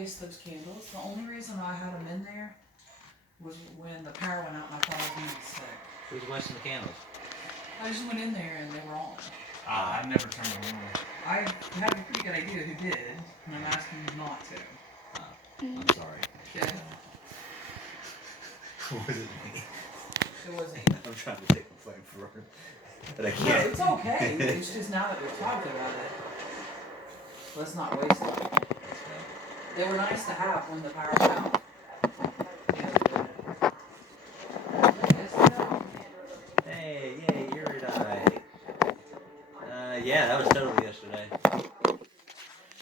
waste those candles. The only reason I had them in there was when the power went out and I thought I was needed sick. Who's wasting the candles? I just went in there and they were on. I've never turned them on. I have a pretty good idea who did, and I'm asking you not to. I'm sorry. Yeah, Was it me? it wasn't. I'm trying to take the flame for her, but I No, can't. it's okay. It's just now that we've talked about it, let's not waste them. They were nice to have when the power went out. You know, Hey, yay, you're right. Yeah, that was totally yesterday.